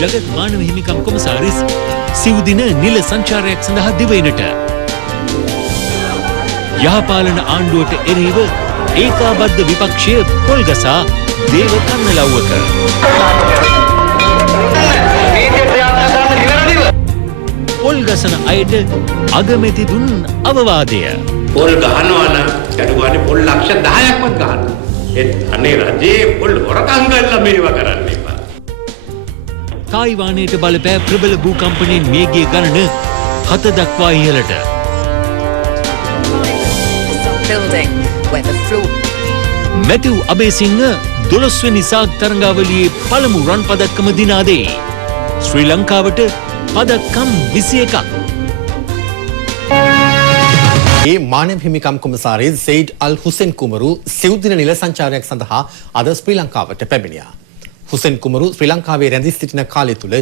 ජගත් මානව හිමිකම් කොමසාරිස් සිව්දින නිල සංචාරයක් සඳහා දිවයිනට. යහපාලන ආණ්ඩුවට එරෙහිව ඒකාබද්ධ විපක්ෂය පොල්ගසා දේව කන්නලව්වක. පොල්ගසන අයට අගමැති දුන් අවවාදය. පොල් ගහනවා නම් අඩුගානේ පොල් ලක්ෂ 10ක්වත් ගන්න. ඒත් අනේ රජේ පොල් හොරකම් කරලා මේවා කරන්න එපා. තායිවානයට බලපෑ ප්‍රබල භූකම්පනයෙන් මියගිය ගණන 7 දක්වා ඉහළට. මැතිව් අබේසිංහ 12 වෙනි සාග් තරඟාවලියේ පළමු රන් පදක්කම දිනාදේ. ශ්‍රී ලංකාවට පදක්කම් 21ක්. ඒ මානව හිමිකම් කොමසාරිස් සෙයිඩ් අල් හුසෙන් කුමරු සිව්දින නිල සංචාරයක් සඳහා අද ශ්‍රී ලංකාවට පැමිණියා. හුසෙන් කුමරු ශ්‍රී ලංකාවේ රැඳී සිටින කාලය තුල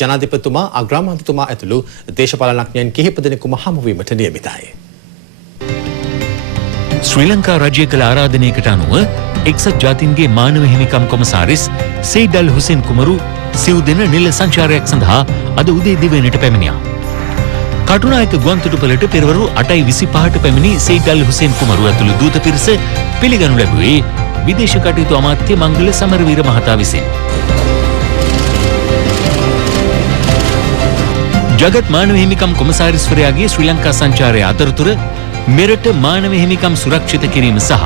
ජනාධිපතිතුමා අග්‍රාමාත්‍යතුමා ඇතුළු දේශපාලනඥයන් කිහිප දෙනෙකුම හමුවීමට නියමිතයි. ශ්‍රී ලංකා රජය කළ ආරාධනයකට අනුව එක්සත් ජාතීන්ගේ මානව හිමිකම් කොමසාරිස් සෙයිඩ් අල් හුසෙන් කුමරු සිව්දින නිල සංචාරයක් සඳහා අද උදේ දිවයිනට පැමිණියා. කටුනායක ගුවන්තොටුපළට පෙරවරු 8:25ට පැමිණි සෙයිඩ් අල් හුසෙන් කුමරු ඇතුළු දූත පිරිස පිළිගනු ලැබුවේ විදේශ කටයුතු අමාත්‍ය මංගල සමරවීර මහතා විසින්. ජගත් මානව හිමිකම් කොමසාරිස්වරයාගේ ශ්‍රී ලංකා සංචාරය අතරතුර මෙරට මානව හිමිකම් සුරක්ෂිත කිරීම සහ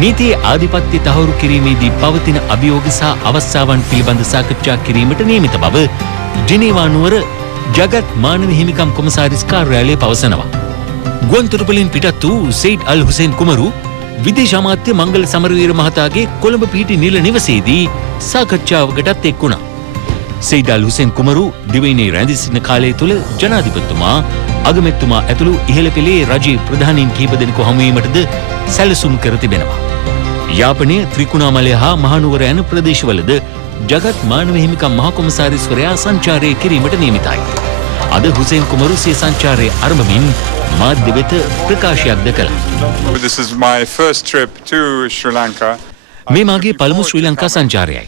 නීතියේ ආධිපත්‍ය තහවුරු කිරීමේදී පවතින අභියෝග සහ අවස්ථාවන් පිළිබඳ සාකච්ඡා කිරීමට නියමිත බව ජිනීවා නුවර ජගත් මානව හිමිකම් කොමසාරිස් කාර්යාලය පවසනවා. ගුවන්තොටුපළින් පිටත් වූ සෙයිඩ් අල් හුසෙන් කුමරු විදේශ අමාත්‍ය මංගල සමරවීර මහතාගේ කොළඹ පිහිටි නිල නිවසේදී සාකච්ඡාවකටත් එක් වුණා. සෙයිඩ් අල් හුසෙන් කුමරු දිවයිනේ රැඳී සිටින කාලය තුල ජනාධිපතිතුමා අගමැතිතුමා ඇතුළු ඉහළ පෙළේ රජයේ ප්‍රධානීන් කිහිප දෙනෙකු හමුවීමටද සැලසුම් කර තිබෙනවා. යාපනය, ත්‍රිකුණාමලය හා මහනුවර යන ප්‍රදේශවලද ජගත් මානව හිමිකම් මහ කොමසාරිස්වරයා සංචාරය කිරීමට නියමිතයි. අද හුසෙන් කුමරු සිය සංචාරය ආරම්භමින් මාධ්‍ය වෙත ප්‍රකාශයක්ද කළා. This is my first trip to Sri Lanka. මේ මාගේ පළමු ශ්‍රී ලංකා සංචාරයයි.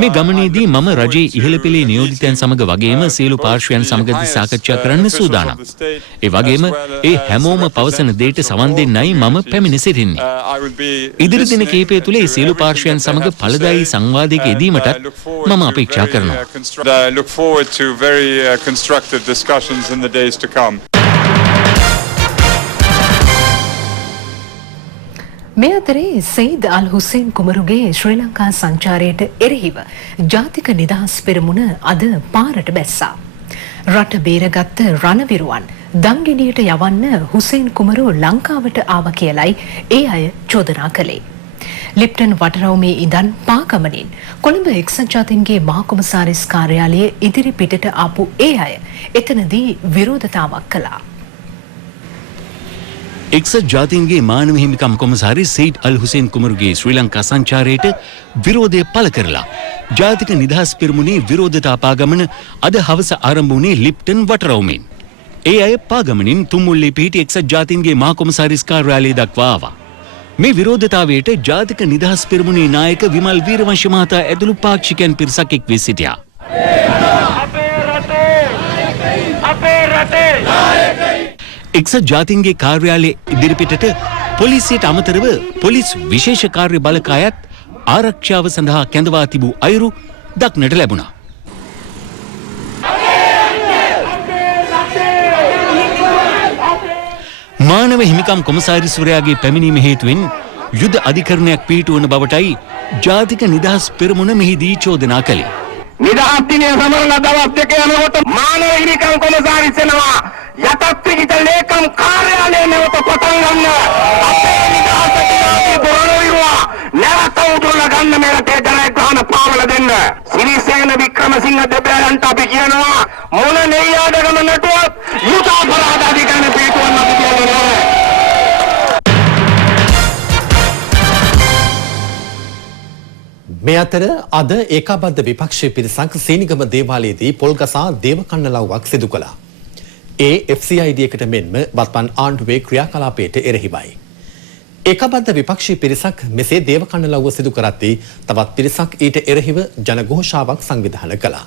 මේ ගමනේදී මම රජයේ ඉහළ පෙළේ නියෝජිතයන් සමග වගේම සියලු පාර්ශ්වයන් සමගද සාකච්ඡා කරන්න සූදානම්. ඒ වගේම ඒ හැමෝම පවසන දෙයට සවන් දෙන්නයි මම පැමිණ සිටින්නේ. ඉදිරි දින කිහිපය තුළ ඒ සියලු පාර්ශ්වයන් සමග ඵලදායී සංවාදයක යෙදීමටත් මම අපේක්ෂා කරනවා. I look forward to very constructive discussions in the days to come. මේ අතරේ සෙයිඩ් අල් හුසෙන් කුමරුගේ ශ්‍රී ලංකා සංචාරයට එරෙහිව ජාතික නිදහස් පෙරමුණ අද පාරට බැස්සා. රට බේරගත් රණවිරුවන් දම්ගෙඩියට යවන්න හුසෙන් කුමරු ලංකාවට ආව කියලයි ඒ අය චෝදනා කළේ. ලිප්ටන් වටරවුමේ ඉඳන් පාගමනින් කොළඹ එක්සත් ජාතීන්ගේ මහ කොමසාරිස් කාර්යාලයේ ඉදිරි පිටට ආපු ඒ අය එතනදී විරෝධතාවක් කළා. එක්සත් ජාතීන්ගේ මානව හිමිකම් කොමසාරිස් සෙයිඩ් අල් හුසෙන් කුමරුගේ ශ්‍රී ලංකා සංචාරයට විරෝධය පළ කරලා ජාතික නිදහස් පෙරමුණේ විරෝධතා පාගමන අද හවස ආරම්භ වුණේ ලිප්ටන් වටරවුමෙන්. ඒ අය පාගමනින් තුම්මුල්ලේ පිහිටි එක්සත් ජාතීන්ගේ මහ කොමසාරිස් කාර්යාලය දක්වා ආවා. මේ විරෝධතාවයට ජාතික නිදහස් පෙරමුණේ නායක විමල් වීරවංශ මහතා ඇතුළු පාක්ෂිකයන් පිරිසක් එක් වී සිටියා. එක්සත් ජාතීන්ගේ කාර්යාලයේ ඉදිරිපිටට පොලිසියට අමතරව පොලිස් විශේෂ කාර්ය බලකායත් ආරක්ෂාව සඳහා කැඳවා තිබූ අයුරු දක්නට ලැබුණා. මානව හිමිකම් කොමසාරිස්වරයාගේ පැමිණීම හේතුවෙන් යුද අධිකරණයක් පිහිටුවන බවටයි ජාතික නිදහස් පෙරමුණ මෙහිදී චෝදනා කළේ. නිදහස් දිනය සමරලා දවස් දෙක යනකොට මානව හිමිකම් කොමසාරිස් එනවා. යටත් විජිත ලේකම් කාර්යාලය නැවත පටන් ගන්න. අපේ නිදහස් දිනාගේ බොරණවිරුවා නැවත උදුරලා ගන්න මේ රටේ ජනග්‍රහණ පාවල දෙන්න. සිරිසේන වික්‍රමසිංහ දෙබෑලන්ට අපි කියනවා මොන නෙయ్యాඩගම නටුවත් යුද අපරාධ අධිකරණ පිටුවන්න අපි කියන්නේ නැහැ. මේ අතර අද ඒකාබද්ධ විපක්ෂයේ පිරිසක් සීනිගම දේවාලයේදී පොල්ගසා දේව කන්නලව්වක් සිදු කළා. ඒ FCID එකට මෙන්ම වත්මන් ආණ්ඩුවේ ක්‍රියාකලාපයට එරෙහිවයි. ඒකාබද්ධ විපක්ෂී පිරිසක් මෙසේ දේව කන්නලව්ව සිදු කරද්දී තවත් පිරිසක් ඊට එරෙහිව ජනඝෝෂාවක් සංවිධානය කළා.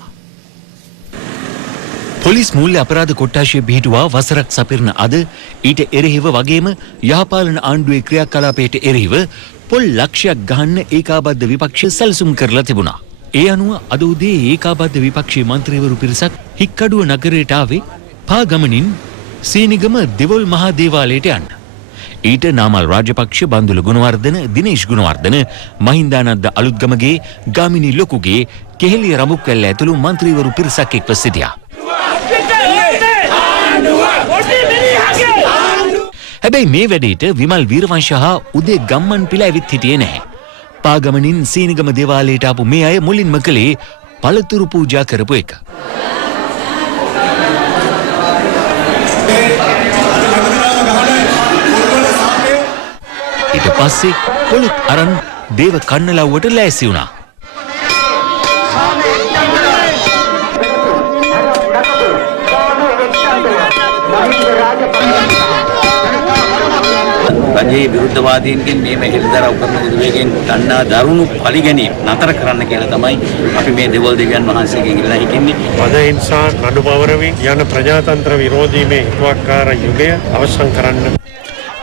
පොලිස් මූල්‍ය අපරාධ කොට්ටාශය පිහිටුවා වසරක් සපිරන අද ඊට එරෙහිව වගේම යහපාලන ආණ්ඩුවේ ක්‍රියාකලාපයට එරෙහිව පොල් ලක්ෂයක් ගහන්න ඒකාබද්ධ විපක්ෂය සැලසුම් කරලා තිබුණා. ඒ අනුව අද උදේ ඒකාබද්ධ විපක්ෂයේ මන්ත්‍රීවරු පිරිසක් හික්කඩුව නගරයට ආවේ පාගමනින් සීනිගම දෙවොල් මහා දේවාලයට යන්න. ඊට නාමල් රාජපක්ෂ, බන්දුල ගුණවර්ධන, දිනේෂ් ගුණවර්ධන, මහින්දානන්ද අලුත්ගමගේ, ගාමිණී ලොකුගේ, කෙහෙලිය රඹුක්වැල්ල ඇතුළු මන්ත්‍රීවරු පිරිසක් එක්ව සිටියා. හැබැයි මේ වැඩේට විමල් වීරවංශ හා උදේ ගම්මන් පිළ ඇවිත් හිටියේ නැහැ. පාගමනින් සීනිගම දේවාලයට ආපු මේ අය මුලින්ම කළේ පළතුරු පූජා කරපු එක. ඊට පස්සේ පොලිත් අරන් දේව කන්නලව්වට ලෑස්ති වුණා. රජයේ විරුද්ධවාදීන්ගෙන් මේ හෙළිදරව් කරන උදවියගෙන් ගන්නා දරුණු පරිගැනීම් නතර කරන්න කියලා තමයි අපි මේ දෙවොල් දෙවියන් වහන්සේගෙන් ඉල්ලා හිටින්නේ. මද හිංසා නඩු පවරමින් යන ප්‍රජාතන්ත්‍ර විරෝධී මේ හිතුවක්කාර යුගය අවසන් කරන්න.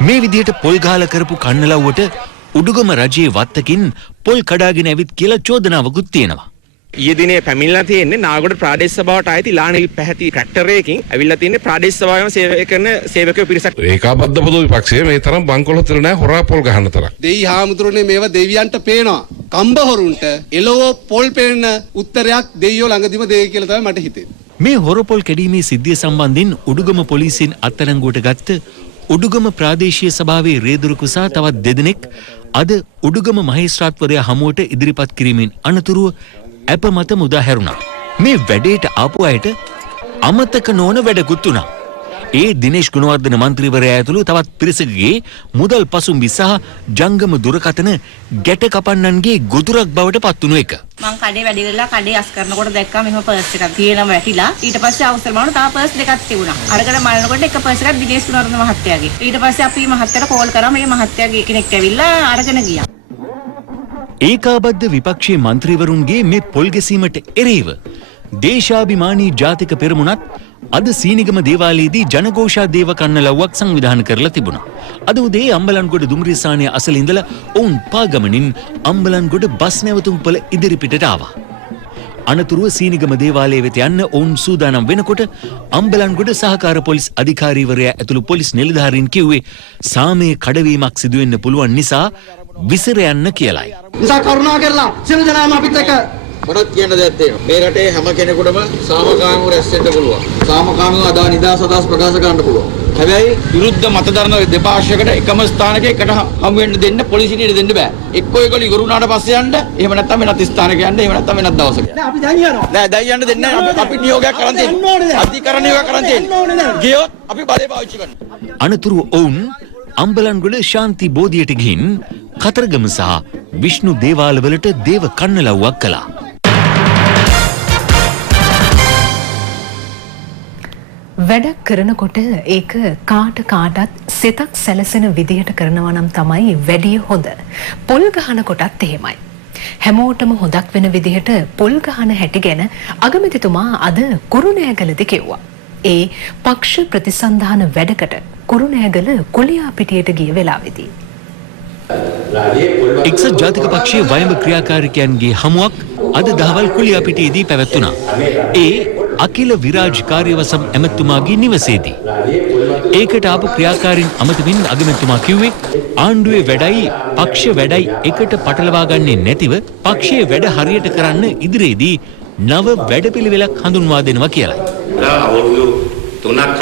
මේ විදිහට පොල් ගහලා කරපු කන්නලව්වට උඩුගම රජයේ වත්තකින් පොල් කඩාගෙන ඇවිත් කියලා චෝදනාවකුත් තියෙනවා. ඊයේ දිනේ පැමිණලා තියෙන්නේ නාගොඩ ප්‍රාදේශ සභාවට ආйти ලානිල් පැහැති ට්‍රැක්ටරයකින් ඇවිල්ලා තියෙන්නේ ප්‍රාදේශ සභාවෙම සේවය කරන සේවකයෝ පිරිසක්. ඒකාබද්ධ පොදු විපක්ෂයේ මේ තරම් බංකොලොත් වෙලා නැහැ හොරා පොල් ගහන තරම්. දෙයි හාමුදුරනේ මේවා දෙවියන්ට පේනවා. කම්බ හොරුන්ට එළව පොල් පේන උත්තරයක් දෙයියෝ ළඟදිම දෙයි කියලා තමයි මට හිතෙන්නේ. මේ හොරපොල් කැඩීමේ සිද්ධිය සම්බන්ධයෙන් උඩුගම පොලිසියෙන් අත්අඩංගුවට ගත්ත උඩුගම ප්‍රාදේශීය සභාවේ රේදුරුකු සහ තවත් දෙදෙනෙක් අද උඩුගම මහේස්ත්‍රාත්වරයා හමුවට ඉදිරිපත් කිරීමෙන් අනතුරුව අප මත මුදා හැරුණා. මේ වැඩේට ආපු අයට අමතක නොවන වැඩකුත් වුණා. ඒ දිනේෂ් ගුණවර්ධන මන්ත්‍රීවරයා ඇතුළු තවත් පිරිසකගේ මුදල් පසුම්බි සහ ජංගම දුරකථන ගැට කපන්නන්ගේ ගොදුරක් බවට පත් වුණු එක. මං කඩේ වැඩි කරලා කඩේ අස් කරනකොට දැක්කා මෙහෙම පර්ස් එකක් තියෙනම වැටිලා. ඊට පස්සේ අවසර බලන තව පර්ස් දෙකක් තිබුණා. අරගෙන බලනකොට එක පර්ස් එකක් දිනේෂ් ගුණවර්ධන මහත්තයාගේ. ඊට පස්සේ අපි මහත්තයාට කෝල් කරා මේ මහත්තයාගේ කෙනෙක් ඇවිල්ලා අරගෙන ගියා. ඒකාබද්ධ විපක්ෂයේ මන්ත්‍රීවරුන්ගේ මේ පොල් ගැසීමට එරෙහිව දේශාභිමානී ජාතික පෙරමුණත් අද සීනිගම දේවාලයේදී ජනഘോഷා දේව කන්නලව්වක් සංවිධානය කරලා තිබුණා. අද උදේ අම්බලන්ගොඩ දුම්රිය අසල ඉඳලා ඔවුන් පාගමනින් අම්බලන්ගොඩ බස් නැවතුම්පොළ ඉදිරිපිටට ආවා. අනතුරුව සීනිගම දේවාලය වෙත යන්න ඔවුන් සූදානම් වෙනකොට අම්බලන්ගොඩ සහකාර පොලිස් අධිකාරීවරයා ඇතුළු පොලිස් නිලධාරීන් කිව්වේ සාමයේ කඩවීමක් සිදුවෙන්න පුළුවන් නිසා විසිර යන්න කියලායි. නිසා කරුණා කරලා සියලු දෙනාම අපිත් එක්ක මොනවද කියන දෙයක් තියෙනවා. මේ රටේ හැම කෙනෙකුටම සාමකාමීව රැස් වෙන්න පුළුවන්. සාමකාමීව අදා නිදහස් අදහස් ප්‍රකාශ කරන්න පුළුවන්. හැබැයි විරුද්ධ මතධර්ම දෙපාර්ශ්වයකට එකම ස්ථානයක එකට හමු වෙන්න දෙන්න පොලිසියට දෙන්න බෑ. එක්කෝ ඒගොල්ලෝ ඉවර වුණාට පස්සේ යන්න. එහෙම නැත්නම් වෙනත් ස්ථානයක යන්න. එහෙම නැත්නම් වෙනත් දවසක. නෑ අපි දැන් යනවා. නෑ දැන් යන්න දෙන්නේ නැහැ. අපි නියෝගයක් කරන් තියෙන්නේ. අධිකරණ නියෝගයක් කරන් තියෙන්නේ. ගියොත් අපි බලය පාවිච්චි කරනවා. අනතුරුව ඔවුන් අම්බලන්ගොඩ ශාන්ති බෝධියට ගිහින් කතරගම සහ විෂ්ණු දේවාලවලට දේව කන්නලව්වක් කළා. වැඩක් කරනකොට ඒක කාටත් සිතක් සැලසෙන විදිහට කරනවා නම් තමයි වැඩිය හොඳ. පොල් ගහන කොටත් එහෙමයි. හැමෝටම හොදක් වෙන විදිහට පොල් ගහන හැටි ගැන අගමැතිතුමා අද කුරුණෑගලදී කිව්වා. ඒ පක්ෂ ප්‍රතිසන්ධාන වැඩකට කුරුණෑගල කුලියාපිටියට ගිය වෙලාවේදී එක්සත් ජාතික පක්ෂයේ වයඹ ක්‍රියාකාරිකයන්ගේ හමුවක් අද දහවල් කුලියාපිටියේදී පැවැත්වුණා. ඒ අකිල විරාජ් කාර්යවසම් ඇමතුමාගේ නිවසේදී. ඒකට ආපු ක්‍රියාකාරීන් අමතමින් අගමැතිතුමා කිව්වේ ආණ්ඩුවේ වැඩයි පක්ෂ වැඩයි එකට පටලවා ගන්නේ නැතිව පක්ෂයේ වැඩ හරියට කරන්න ඉදිරියේදී නව වැඩපිළිවෙලක් හඳුන්වා දෙනවා කියලායි. අවුරුදු 3-4ක්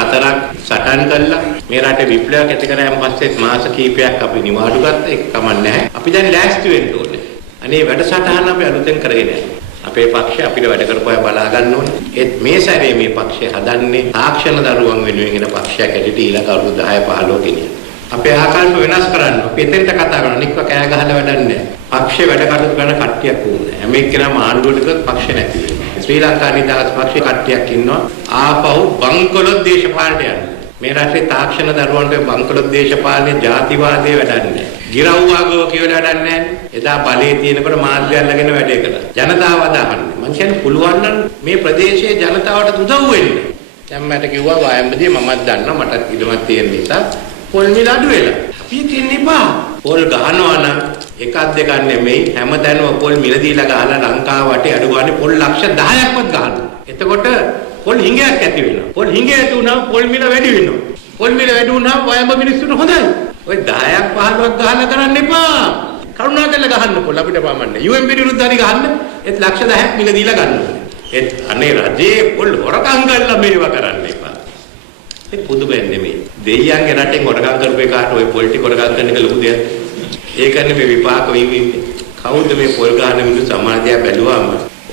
සටන් කළා මේ රටේ විප්ලවයක් ඇති කරාම පස්සේ මාස කිහිපයක් අපි නිවාඩු ගත්තා. ඒක කමක් නැහැ. අපි දැන් ලෑස්ති වෙන්න ඕනේ. අනේ වැඩසටහන අපි අලුතෙන් කරගෙන යනවා. අපේ පක්ෂය අපිට වැඩ කරපුවා බලා ගන්න ඕනේ. ඒත් මේ සැරේ මේ පක්ෂය හදන්නේ තාක්ෂණ දරුවන් වෙනුවෙන් එන පක්ෂයක් ඇටියට ඊළඟ අවුරුදු 10-15 ගෙනියන. අපේ ආකල්ප වෙනස් කරන්න. අපි එතෙන්ට කතා කරනවා. නික්ව කෑ ගහලා වැඩක් නැහැ. පක්ෂය වැඩ කටයුතු කරන කට්ටියක් ඕනේ. හැම එක්කෙනාම ආණ්ඩුවට ගියොත් පක්ෂ නැති වෙනවා. ශ්‍රී ලංකා නිදහස් පක්ෂේ කට්ටියක් ඉන්නවා. ආපහු බංකොලොත් දේශපාලනයට යනවා. මේ රටේ තාක්ෂණ දරුවන්ට බංකොලොත් දේශපාලනේ ජාතිවාදයේ වැඩක් නැහැ. ගිරව්වාගෝ කියලා වැඩක් නැහැ. එදා බලේ තියෙනකොට මාධ්‍ය අල්ලගෙන වැඩේ කළා. ජනතාව අදහන්නේ. මං කියන්නේ පුළුවන් නම් මේ ප්‍රදේශයේ ජනතාවට උදව් වෙන්න. දැන් මට කිව්වා වයඹදී මමත් දන්නවා මට ඉදමත් තියෙන නිසා පොල් මිල අඩු වෙලා. අපි කියන්න එපා. පොල් ගහනවා නම් එකක් දෙකක් නෙමෙයි හැමතැනම පොල් මිල දීලා ගහලා ලංකාව වටේ අඩු ගානේ පොල් ලක්ෂ 10ක්වත් ගහනවා. එතකොට පොල් හිඟයක් ඇති වෙනවා. පොල් හිඟ ඇති වුණාම පොල් මිල වැඩි වෙනවා. පොල් මිල වැඩි වුණාම වයඹ මිනිස්සුන්ට හොඳයි. ඔය 10ක් 15ක් ගහලා කරන්න එපා. කරුණාකරලා ගහන්න පොල් අපිට පාමන්නේ. UMB විරුද්ධ හරි ගහන්න ඒත් ලක්ෂ 10ක් මිල දීලා ගන්න ඕනේ. ඒත් අනේ රජේ පොල් හොරකම් කරලා මේවා කරන්න එපා. ඒ පොදු බෑන් නෙමෙයි. දෙයියන්ගේ රටෙන් හොරකම් කරපු එකාට ওই පොල් ටික හොරකම් කරන එක ලොකු දෙයක්. ඒකනේ මේ විපාක වෙන්නේ. කවුද මේ පොල් ගහන මිනිස්සු සමාජය බැලුවාම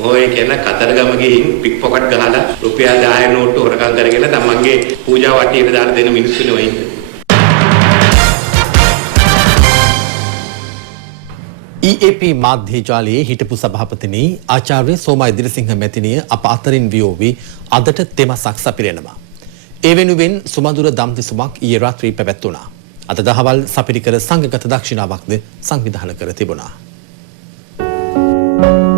ඔය කියන කතරගම ගිහින් පික් පොකට් ගහලා රුපියල් 10 නෝට්ටු හොරකම් කරගෙන තමන්ගේ පූජා වටියට දාලා දෙන මිනිස්සුනේ වයින්. EAP මාධ්‍ය ජාලයේ හිටපු සභාපතිනි ආචාර්ය සෝමා ඉදිරිසිංහ මැතිණිය අප අතරින් වියෝවි අදට තෙමසක් සපිරෙනවා. ඒ වෙනුවෙන් සුමధుර දම්දිසුමක් ඊයේ රාත්‍රී පැවැත්වුණා. අද දහවල් සපිරිකර සංඝගත දක්ෂිනාවක්ද සංවිධානය කර තිබුණා.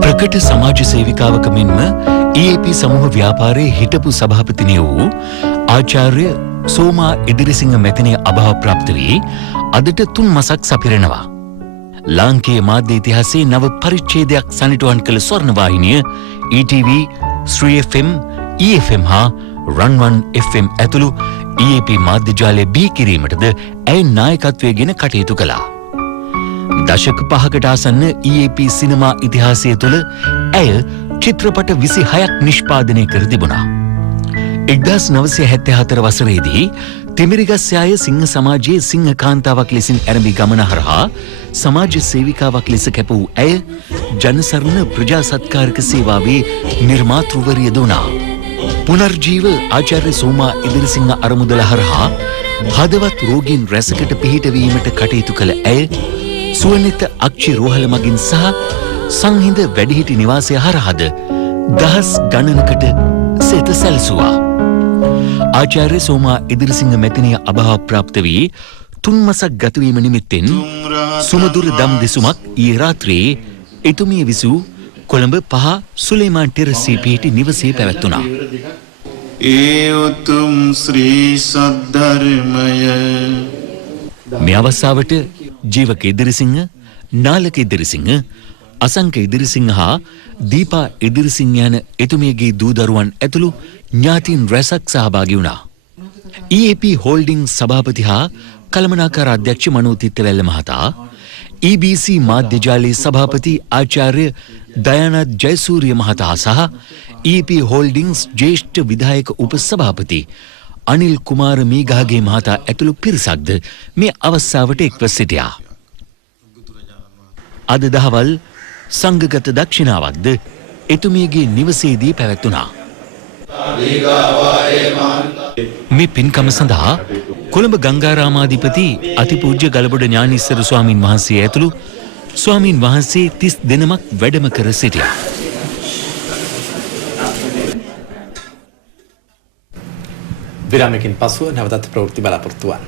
ප්‍රකට සමාජ සේවිකාවක මෙන්ම EAP සමූහ ව්‍යාපාරයේ හිටපු සභාපතිනිය වූ ආචාර්ය සෝමා ඉදිරිසිංහ මැතිණිය අභාව ප්‍රාප්ත වී අදට 3 මසක් සපිරෙනවා. ලාංකේය මාධ්‍ය ඉතිහාසයේ නව පරිච්ඡේදයක් සනිටුවන් කළ ස්වර්ණවාහිනිය ETV, Sri FM, EFM හා Run1 FM ඇතුළු EAP මාධ්‍ය ජාලය බිහි කිරීමටද ඇය නායකත්වය ගෙන කටයුතු කළා. දශක 5කට ආසන්න EAP සිනමා ඉතිහාසය තුළ ඇය චිත්‍රපට 26ක් නිෂ්පාදනය කර තිබුණා. 1974 වසරේදී තිමිරිගස්යාය සිංහ සමාජයේ සිංහ කාන්තාවක් ලෙසින් ඇරඹි ගමන හරහා සමාජ සේවිකාවක් ලෙස කැප වූ ඇය ජනසරණ ප්‍රජා සත්කාරක සේවාවේ නිර්මාතෘවරිය දුණා. පුනර්ජීව ආචාර්ය සෝමා ඉදිරිසිංහ අරමුදල හරහා හදවත් රෝගීන් රැසකට පිහිටවීමට කටයුතු කළ ඇය සුවනිත අක්ෂි රෝහල මගින් සහ සංහිඳ වැඩිහිටි නිවාසය හරහාද දහස් ගණනකට සෙත සැලසුවා. ආචාර්ය සෝමා ඉදිරිසිංහ මැතිණිය අභාව ප්‍රාප්ත වී 3 මසක් ගතවීම නිමිත්තෙන් සුමధుර දම් දෙසුමක් ඊයේ රාත්‍රියේ එතුමිය විසූ කොළඹ 5 සුලේමාන් ටෙරස්සේ පිහිටි නිවසේ පැවැත්වුණා. ඒ උතුම් ශ්‍රී සද්ධර්මය මේ අවස්ථාවට ජීවක ඉදිරිසිංහ, නාලක ඉදිරිසිංහ, අසංක ඉදිරිසිංහ හා දීපා ඉදිරිසිංහ යන එතුමියගේ දූ දරුවන් ඇතුළු ඥාතීන් රැසක් සහභාගී වුණා. EAP හෝල්ඩිං සභාපති හා කළමනාකාර අධ්‍යක්ෂ මනෝ තිත්තවැල්ල මහතා, EBC මාධ්‍ය ජාලයේ සභාපති ආචාර්ය දයානත් ජයසූරිය මහතා සහ EAP හෝල්ඩිංස් ජ්‍යෙෂ්ඨ විධායක උපසභාපති අනිල් කුමාර මීගහගේ මහතා ඇතුළු පිරිසක්ද මේ අවස්ථාවට එක්ව සිටියා. අද දහවල් සංඝගත දක්ෂිනාවක්ද එතුමියගේ නිවසේදී පැවැත්වුණා. මේ පින්කම සඳහා කොළඹ ගංගාරාමාධිපති අතිපූජ්‍ය ගලබොඩ ඥානීස්සර ස්වාමින් වහන්සේ ඇතුළු ස්වාමින් වහන්සේ 30 දෙනමක් වැඩම කර සිටියා. විරාමකින් පසුව නැවතත් ප්‍රවෘත්ති බලාපොරොත්තු වන්න.